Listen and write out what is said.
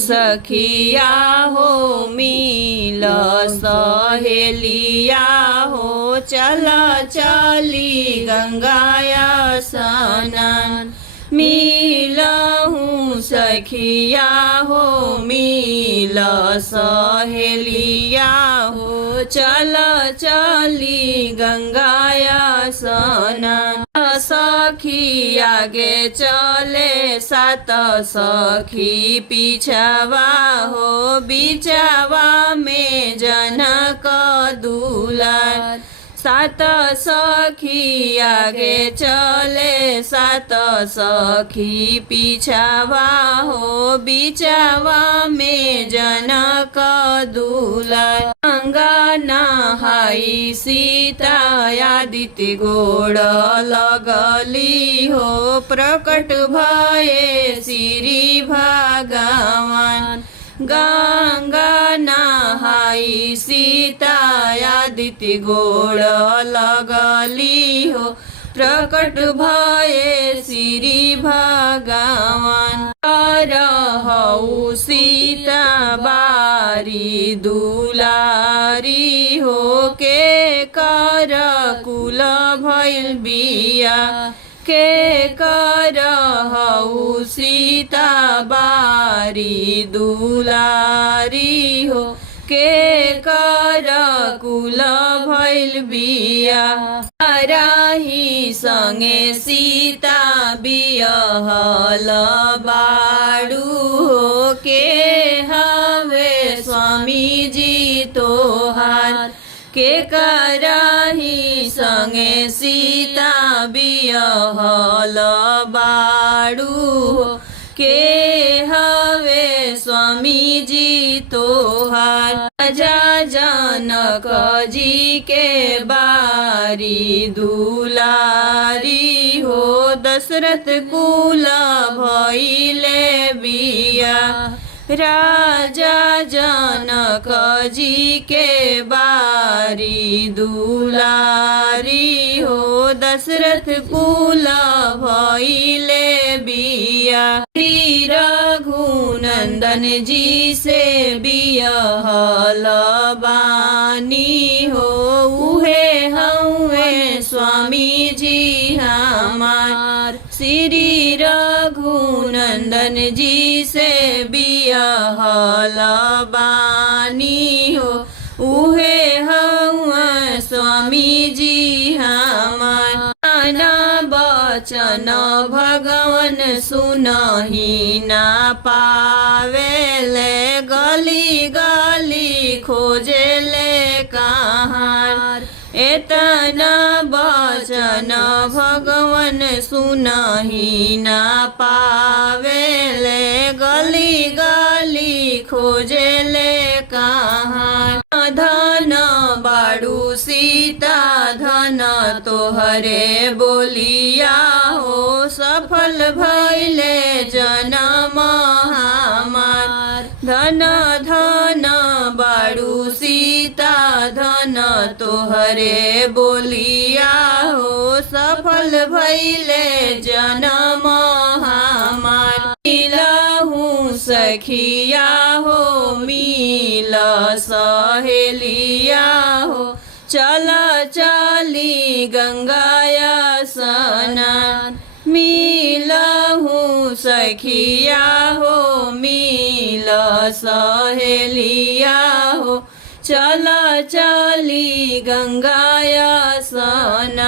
सखिया हो मिल सहेलिया हो चल चली गंगाया स्नान। मिलहूँ सखिया हो मिल सहेलिया हो चल चली गंगाया स्नान। सखी आगे चले सात सखी पीछावा हो बिचावा में जनक दुलार। सात सखी आगे चले सात सखी पीछावा हो बिचावा में जनक दुलार। गंगा नहाई सीता आदित्य गोड़ लगली हो प्रकट भये श्री भगवान। गंगा नहाई सीता आदित्य गोड़ लगली हो प्रकट भये श्री भगवान। रहु सीता बारी दुलारी हो के कर कुल भइल बिया। के करहु सीता बारी दुलारी हो के कर कुल भइल बिया। राही संगे सीता बियहल बाडू हो के हवे स्वामी जी तोहार। के करही संगे सीता बियहल बाडू हो के हवे स्वामी जी तोहार। राजा जनक जी के बारी दुलारी हो दशरथ कुल भइले बिया। राजा जनक जी के बारी दुलारी हो दशरथ कुल भइले बिया। श्री रघुनंदन जी से बियहल बानी हो उहे हउए स्वामी जी हमार। श्री रघुनंदन जी से बियहल बानी हो उहे हउए स्वामी जी हमार। बचन भगवन सुनहि ना पावेले गली गली खोजेले कहाँ। एतना बचन भगवन सुनहि ना पावेले गली गली खोजेले कहाँ। धन बाडू सीता धन तोहरे बोलिया हो सफल भइले जनम हमार। धन धन बाडू सीता धन तोहरे बोलिया हो सफल भइले जनम हमार। मिलहूँ सखिया हो मिल सहेलिया हो चल चली गंगाया स्नान। मिलहूँ सखिया हो मिल सहेलिया हो चल चली गंगाया स्नान।